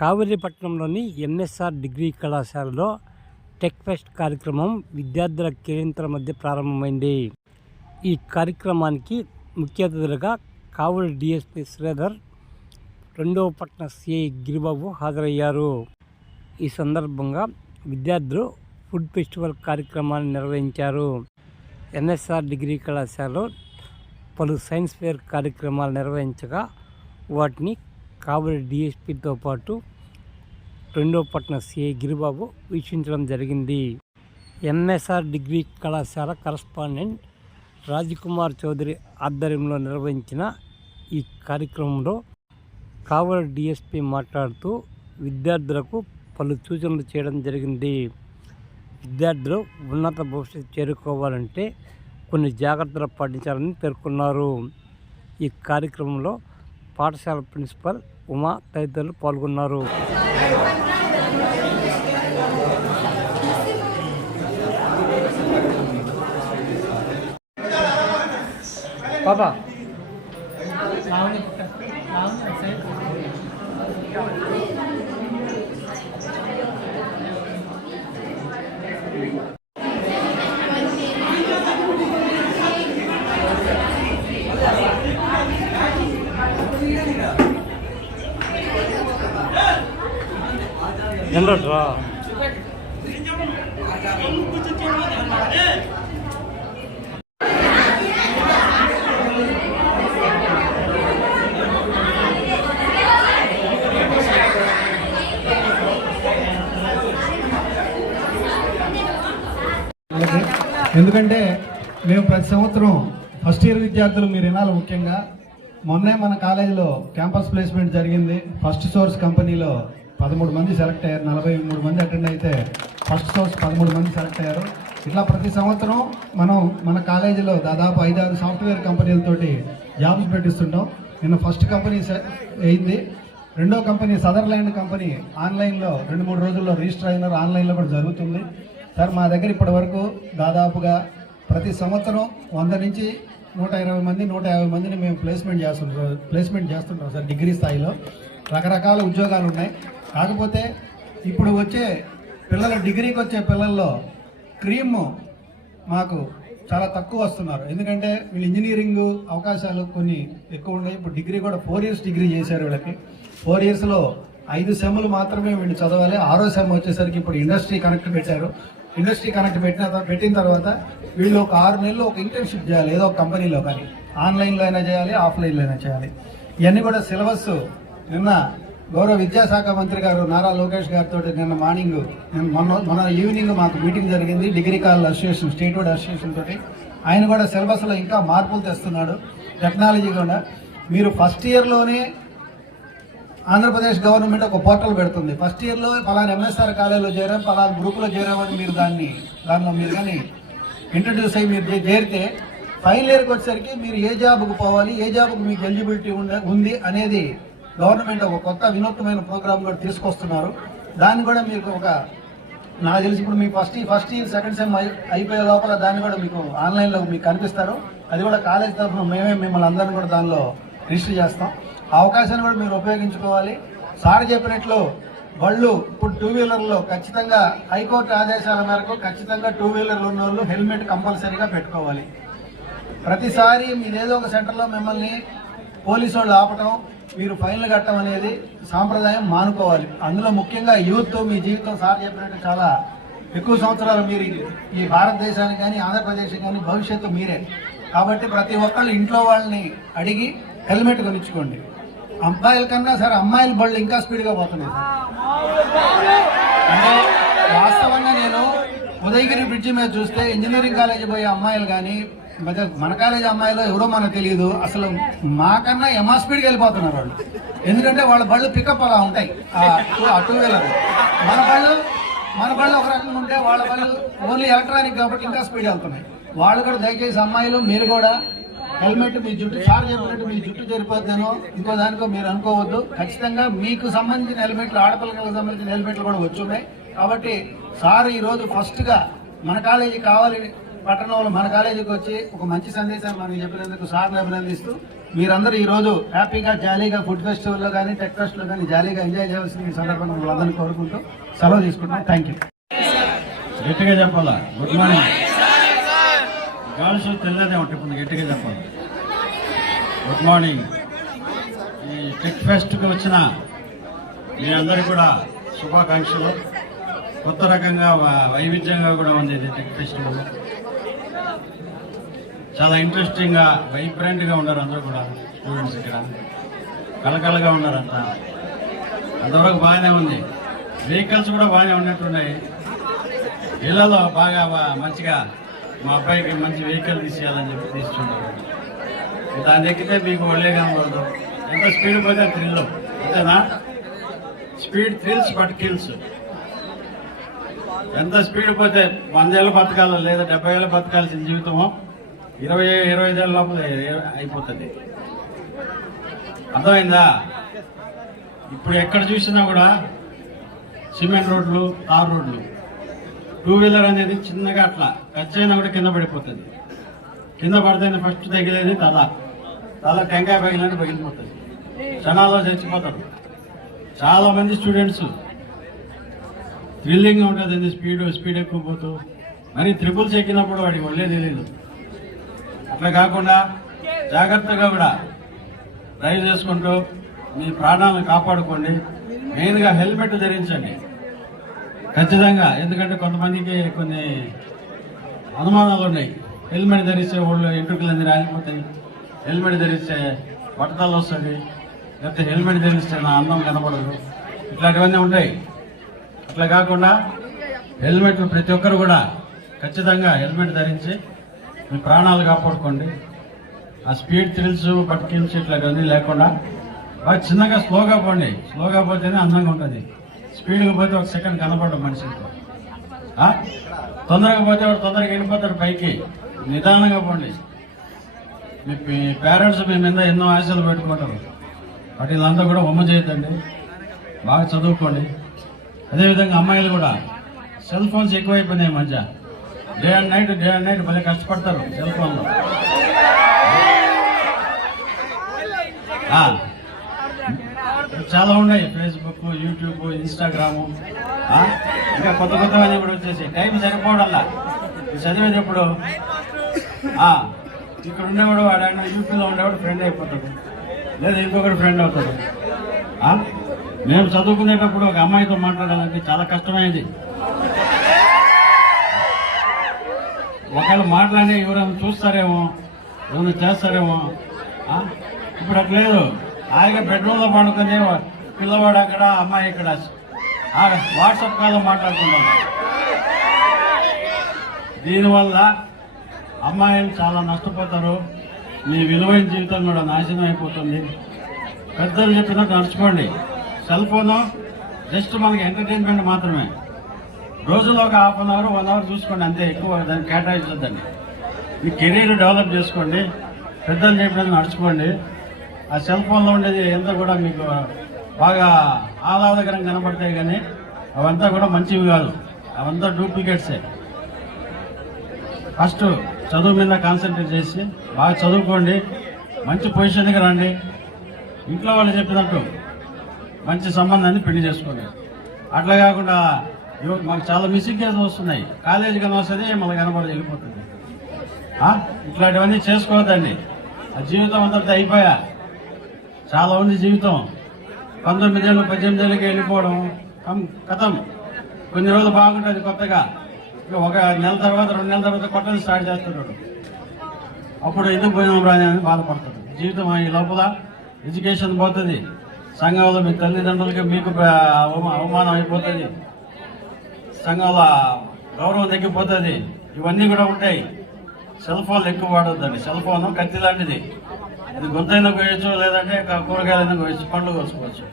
కావేరీపట్నంలోని MSR degree కళాశాలలో tech fest కార్యక్రమం విద్యార్థుల కేంద్ర మధ్య ప్రారంభమైంది. ఈ కార్యక్రమానికి ముఖ్య అతిథులుగా కావలి డిఎస్పి శ్రీధర్ రెండవ పట్న సిఐ గిరిబాబు హాజరయ్యారు. ఈ సందర్భంగా విద్యార్థులు ఫుడ్ ఫెస్టివల్ కార్యక్రమాన్ని నిర్వహించారు. ఎన్ఎస్ఆర్ డిగ్రీ కళాశాలలో పలు సైన్స్ ఫేర్ కార్యక్రమాలు నిర్వహించగా వాటిని కావలి డిఎస్పితో పాటు రెండో పట్టణ సిఐ గిరిబాబు వీక్షించడం జరిగింది. ఎన్ఎస్ఆర్ డిగ్రీ కళాశాల కరస్పాండెంట్ రాజ్కుమార్ చౌదరి ఆధ్వర్యంలో నిర్వహించిన ఈ కార్యక్రమంలో కావలి డిఎస్పి మాట్లాడుతూ విద్యార్థులకు పలు సూచనలు చేయడం జరిగింది. విద్యార్థులు ఉన్నత భవిష్యత్తు చేరుకోవాలంటే కొన్ని జాగ్రత్తలు పాటించాలని పేర్కొన్నారు. ఈ కార్యక్రమంలో పాఠశాల ప్రిన్సిపల్ ఉమా తదితరులు పాల్గొన్నారు. 봐봐. 나은이 나은이 어때? 옛날 좋아. ఎందుకంటే మేము ప్రతి సంవత్సరం ఫస్ట్ ఇయర్ విద్యార్థులు మీరు వినాలి ముఖ్యంగా. మొన్నే మన కాలేజీలో క్యాంపస్ ప్లేస్మెంట్ జరిగింది. ఫస్ట్ సోర్స్ కంపెనీలో పదమూడు మంది సెలెక్ట్ అయ్యారు. నలభై మూడు మంది అటెండ్ అయితే ఫస్ట్ సోర్స్ పదమూడు మంది సెలెక్ట్ అయ్యారు. ఇట్లా ప్రతి సంవత్సరం మనం మన కాలేజీలో దాదాపు ఐదారు సాఫ్ట్వేర్ కంపెనీలతోటి జాబ్స్ పెట్టిస్తుంటాం. నిన్న ఫస్ట్ కంపెనీ అయింది. రెండో కంపెనీ సదర్లాండ్ కంపెనీ ఆన్లైన్లో రెండు మూడు రోజుల్లో రిజిస్టర్ అయినారు. ఆన్లైన్లో కూడా జరుగుతుంది. సార్ మా దగ్గర ఇప్పటి వరకు దాదాపుగా ప్రతి సంవత్సరం వంద నుంచి నూట ఇరవై మంది నూట యాభై మందిని మేము ప్లేస్మెంట్ చేస్తుంటాం ప్లేస్మెంట్ చేస్తుంటాం సార్ డిగ్రీ స్థాయిలో. రకరకాల ఉద్యోగాలు ఉన్నాయి. కాకపోతే ఇప్పుడు వచ్చే పిల్లల డిగ్రీకి వచ్చే పిల్లల్లో క్రీమ్ మాకు చాలా తక్కువ వస్తున్నారు. ఎందుకంటే వీళ్ళు ఇంజనీరింగ్ అవకాశాలు కొన్ని ఎక్కువ ఉన్నాయి. ఇప్పుడు డిగ్రీ కూడా ఫోర్ ఇయర్స్ డిగ్రీ చేశారు వీళ్ళకి. ఫోర్ ఇయర్స్లో ఐదు సెమ్లు మాత్రమే వీళ్ళు చదవాలి. ఆరో సెమ్ వచ్చేసరికి ఇప్పుడు ఇండస్ట్రీ కనెక్ట్ పెట్టారు. ఇండస్ట్రీ కనెక్ట్ పెట్టిన పెట్టిన తర్వాత వీళ్ళు ఒక ఆరు నెలలు ఒక ఇంటర్న్షిప్ చేయాలి ఏదో ఒక కంపెనీలో కానీ. ఆన్లైన్లో అయినా చేయాలి ఆఫ్లైన్లో అయినా చేయాలి. ఇవన్నీ కూడా సిలబస్. నిన్న గౌరవ విద్యాశాఖ మంత్రి గారు నారా లోకేష్ గారితో నిన్న మార్నింగ్ మొన్న మొన్న ఈవినింగ్ మాకు మీటింగ్ జరిగింది degree college association state wide association తోటి. ఆయన కూడా సిలబస్లో ఇంకా మార్పులు తెస్తున్నాడు. టెక్నాలజీ కూడా. మీరు ఫస్ట్ ఇయర్లోనే ఆంధ్రప్రదేశ్ గవర్నమెంట్ ఒక పోర్టల్ పెడుతుంది. ఫస్ట్ ఇయర్లో పలానా ఎంఎస్ఆర్ కాలేజీలో చేరాం పలానా గ్రూప్లో చేరామని మీరు దాన్ని దానిలో మీరు కానీ ఇంట్రడ్యూస్ అయ్యి మీరు చేరితే ఫైనల్ ఇయర్కి వచ్చేసరికి మీరు ఏ జాబ్కు పోవాలి ఏ జాబ్కు మీకు ఎలిజిబిలిటీ ఉంది అనేది గవర్నమెంట్ ఒక కొత్త వినూత్నమైన ప్రోగ్రామ్ కూడా తీసుకొస్తున్నారు. దాన్ని కూడా మీకు ఒక నాకు తెలిసి ఇప్పుడు మీ first first year second sem అయిపోయే లోపల దాన్ని కూడా మీకు ఆన్లైన్లో మీకు కనిపిస్తారు. అది కూడా కాలేజ్ తరఫున మేమే మిమ్మల్ని అందరిని కూడా దానిలో రిజిస్టర్ చేస్తాం. ఆ అవకాశాన్ని కూడా మీరు ఉపయోగించుకోవాలి. సార్ చెప్పినట్లు బళ్ళు ఇప్పుడు టూ వీలర్లో ఖచ్చితంగా హైకోర్టు ఆదేశాల మేరకు ఖచ్చితంగా టూ వీలర్లు ఉన్న వాళ్ళు హెల్మెట్ కంపల్సరీగా పెట్టుకోవాలి. ప్రతిసారి మీరేదో ఒక సెంటర్లో మిమ్మల్ని పోలీసు వాళ్ళు ఆపటం మీరు ఫైన్లు కట్టడం అనేది సాంప్రదాయం మానుకోవాలి. అందులో ముఖ్యంగా యూత్ మీ జీవితం సార్ చెప్పినట్టు చాలా ఎక్కువ సంవత్సరాలు మీరు ఈ భారతదేశానికి కానీ ఆంధ్రప్రదేశ్ కానీ భవిష్యత్తు మీరే. కాబట్టి ప్రతి ఒక్కళ్ళు ఇంట్లో వాళ్ళని అడిగి హెల్మెట్ కొనిచ్చుకోండి. అబ్బాయిల కన్నా సరే అమ్మాయిల బళ్ళు ఇంకా స్పీడ్గా పోతున్నాయి. అంటే వాస్తవంగా నేను ఉదయగిరి బ్రిడ్జి మీద చూస్తే ఇంజనీరింగ్ కాలేజీ పోయే అమ్మాయిలు కానీ మన కాలేజీ అమ్మాయిలు ఎవరో మనకు తెలియదు అసలు మాకన్నా ఎమా స్పీడ్కి వెళ్ళిపోతున్నారు వాళ్ళు. ఎందుకంటే వాళ్ళ బళ్ళు పికప్ అలా ఉంటాయి. అటు టూ వీలర్. మన బళ్ళు మన బళ్ళు ఒక రకంగా ఉంటే వాళ్ళ బళ్ళు ఓన్లీ ఎలక్ట్రానిక్ కాబట్టి ఇంకా స్పీడ్ వెళ్తున్నాయి. వాళ్ళు కూడా దయచేసి అమ్మాయిలు మీరు కూడా హెల్మెట్ మీ జుట్టు సార్ చెప్పినట్టు మీ జుట్టు జరిపోద్దానో ఇంకో దానికో మీరు అనుకోవద్దు. ఖచ్చితంగా మీకు సంబంధించిన హెల్మెట్లు ఆడపిల్లలకు సంబంధించిన హెల్మెట్లు కూడా వచ్చున్నాయి. కాబట్టి సార్ ఈరోజు ఫస్ట్గా మన కాలేజీ కావాలి పట్టణంలో మన కాలేజీకి వచ్చి ఒక మంచి సందేశాన్ని మనకి చెప్పినందుకు సార్ని అభినందిస్తూ మీరందరూ ఈ రోజు హ్యాపీగా జాలీగా ఫుడ్ ఫెస్టివల్లో కానీ టెక్ ఫెస్ట్లో కానీ జాలీగా ఎంజాయ్ చేయాల్సిన సందర్భంగా మిమ్మల్ని కోరుకుంటూ సెలవు తీసుకుంటున్నాం. థ్యాంక్ యూ గట్టిగా చెప్పాలా? గుడ్ మార్నింగ్ గర్ల్స్ తెల్లదే ఉంటుంది ఇప్పుడు గట్టిగా చెప్పాలి. గుడ్ మార్నింగ్ ఈ టెక్ ఫెస్ట్కి వచ్చిన మీ అందరికీ కూడా శుభాకాంక్షలు. కొత్త రకంగా వ- వైవిధ్యంగా కూడా ఉంది ఇది టెక్ ఫెస్టివల్ చాలా ఇంట్రెస్టింగ్గా వైబ్రెంట్గా ఉన్నారు అందరూ కూడా స్టూడెంట్స్ ఇక్కడ. కలకలగా ఉన్నారంతా అంతవరకు బాగానే ఉంది. వెహికల్స్ కూడా బాగానే ఉన్నట్టున్నాయి. ఇళ్ళలో బాగా మంచిగా మా అబ్బాయికి మంచి వెహికల్ తీసేయాలని చెప్పి తీసుకుంటారు దాన్ని ఎక్కితే మీకు ఒళ్ళేగా ఉండదు ఎంత స్పీడ్ పోతే థ్రిల్ అంతేనా? స్పీడ్ థ్రిల్స్ బట్ కిల్స్ ఎంత స్పీడ్ పోతే వంద ఏళ్ళు బతకాలి లేదా డెబ్బై ఏళ్ళు బతకాల్సిన జీవితము ఇరవై ఇరవై ఐదేళ్ళ లోపల అయిపోతుంది. అర్థమైందా? ఇప్పుడు ఎక్కడ చూసినా కూడా సిమెంట్ రోడ్లు తార్ రోడ్లు. టూ వీలర్ అనేది చిన్నగా అట్లా టచ్ అయినా కూడా కింద పడిపోతుంది. కింద పడితేనే ఫస్ట్ తగిలేది తల. తల టెంకాయ పగిలినట్టు పగిలిపోతుంది. క్షణాల్లో చచ్చిపోతారు చాలా మంది స్టూడెంట్స్ థ్రిల్లింగ్ ఉంటుంది స్పీడ్ స్పీడ్ ఎక్కువ పోతూ. మరి త్రిపుల్స్ ఎక్కినప్పుడు వాడికి ఒళ్ళే తెలియదు అట్లా కాకుండా జాగ్రత్తగా కూడా డ్రైవ్ చేసుకుంటూ మీ ప్రాణాలను కాపాడుకోండి. మెయిన్గా హెల్మెట్ ధరించండి. ఖచ్చితంగా. ఎందుకంటే కొంతమందికి కొన్ని అనుమానాలు ఉన్నాయి. హెల్మెట్ ధరిస్తే వాళ్ళు ఎంట్రుకలన్నీ రాలిపోతాయి. హెల్మెట్ ధరిస్తే బట్టతలు వస్తుంది. లేకపోతే హెల్మెట్ ధరిస్తే నా అందం కనపడదు ఇట్లాంటివన్నీ ఉంటాయి. అట్లా కాకుండా హెల్మెట్ ప్రతి ఒక్కరు కూడా ఖచ్చితంగా హెల్మెట్ ధరించి మీ ప్రాణాలు కాపాడుకోండి. ఆ స్పీడ్ థ్రిల్స్ పట్టుకిల్స్ ఇట్లాంటివన్నీ లేకుండా బాగా చిన్నగా స్లోగా పోండి. స్లోగా పోతేనే అందంగా ఉంటుంది. స్పీడ్గా పోతే ఒక సెకండ్ కనపడడం మనిషికి. తొందరగా పోతే వాడు తొందరగా వెళ్ళిపోతాడు పైకి. నిదానంగా పోండి. మీ పేరెంట్స్ మీ మీద ఎన్నో ఆశలు పెట్టుకుంటారు. వాటి వీళ్ళంతా కూడా ఉమ్మ చేయొద్దండి. బాగా చదువుకోండి. అదేవిధంగా అమ్మాయిలు కూడా సెల్ ఫోన్స్ ఎక్కువైపోయినాయి మధ్య. Day and night day and night భలే కష్టపడతారు సెల్ ఫోన్లో. చాలా ఉన్నాయి. ఫేస్బుక్ యూట్యూబ్ ఇన్స్టాగ్రాము ఇంకా కొత్త కొత్తవన్నీ కూడా వచ్చేసి టైం సరిపోవడల్లా చదివేటప్పుడు? ఇక్కడ ఉండేవాడు వాడు యూపీలో ఉండేవాడు ఫ్రెండ్ అయిపోతాడు. లేదా ఇంకొకటి ఫ్రెండ్ అవుతాడు. మేము చదువుకునేటప్పుడు ఒక అమ్మాయితో మాట్లాడాలంటే చాలా కష్టమైంది. ఒకవేళ మాట్లాడి ఎవరైనా చూస్తారేమో ఏమైనా చేస్తారేమో ఇప్పుడు అట్లా లేదు హాయిగా బెడ్రూమ్లో పడుకొని పిల్లవాడు అక్కడ అమ్మాయి ఇక్కడ. వాట్సాప్ కాల్లో మాట్లాడుకుంటాం దీనివల్ల అమ్మాయిలు చాలా నష్టపోతారు. మీ విలువైన జీవితం కూడా నాశనం అయిపోతుంది. పెద్దలు చెప్పినట్టు నడుచుకోండి. సెల్ ఫోన్ జస్ట్ మనకి ఎంటర్టైన్మెంట్ మాత్రమే. రోజులో ఒక half an hour one hour చూసుకోండి అంతే ఎక్కువ దాన్ని కేటాయించొద్దండి. మీ కెరీర్ డెవలప్ చేసుకోండి. పెద్దలు చెప్పినట్టు నడుచుకోండి. ఆ సెల్ ఫోన్లో ఉండేది ఎంత కూడా మీకు బాగా ఆహ్లాదకరంగా కనపడతాయి కానీ అవంతా కూడా మంచివి కాదు. అవంతా డూప్లికేట్సే ఫస్ట్ చదువు మీద కాన్సన్ట్రేట్ చేసి బాగా చదువుకోండి. మంచి పొజిషన్కి రండి. ఇంట్లో వాళ్ళు చెప్పినట్టు మంచి సంబంధాన్ని పెళ్ళి చేసుకోండి. అట్లా కాకుండా ఇవ్వ- మాకు చాలా మిస్సింగ్ కేసులు వస్తున్నాయి. కాలేజీ కానీ వస్తుంది మళ్ళీ కనబడి వెళ్ళిపోతుంది. ఇట్లాంటివన్నీ చేసుకోవద్దండి. ఆ జీవితం అంతా అయిపోయా? చాలా ఉంది జీవితం. పంతొమ్మిది ఏళ్ళు పద్దెనిమిది ఏళ్ళకి వెళ్ళిపోవడం కం- కథం. కొన్ని రోజులు బాగుంటుంది కొత్తగా. ఒక నెల తర్వాత రెండు నెలల తర్వాత కొట్టని స్టార్ట్ చేస్తున్నాడు అప్పుడు ఎందుకు పోయినాం రాని అని బాధపడతాడు. జీవితం ఈ లోపల ఎడ్యుకేషన్ పోతుంది. సంఘంలో మీ తల్లిదండ్రులకి మీకు అవమా- అవమానం అయిపోతుంది. సంఘంలో గౌరవం తగ్గిపోతుంది. ఇవన్నీ కూడా ఉంటాయి. సెల్ ఫోన్లు ఎక్కువ వాడొద్దండి. సెల్ ఫోన్ కత్తి లాంటిది. గొంతైనా కోయచ్చు లేదంటే కూరగాయలైనా కోయచ్చు పండ్లు కోసుకోవచ్చు.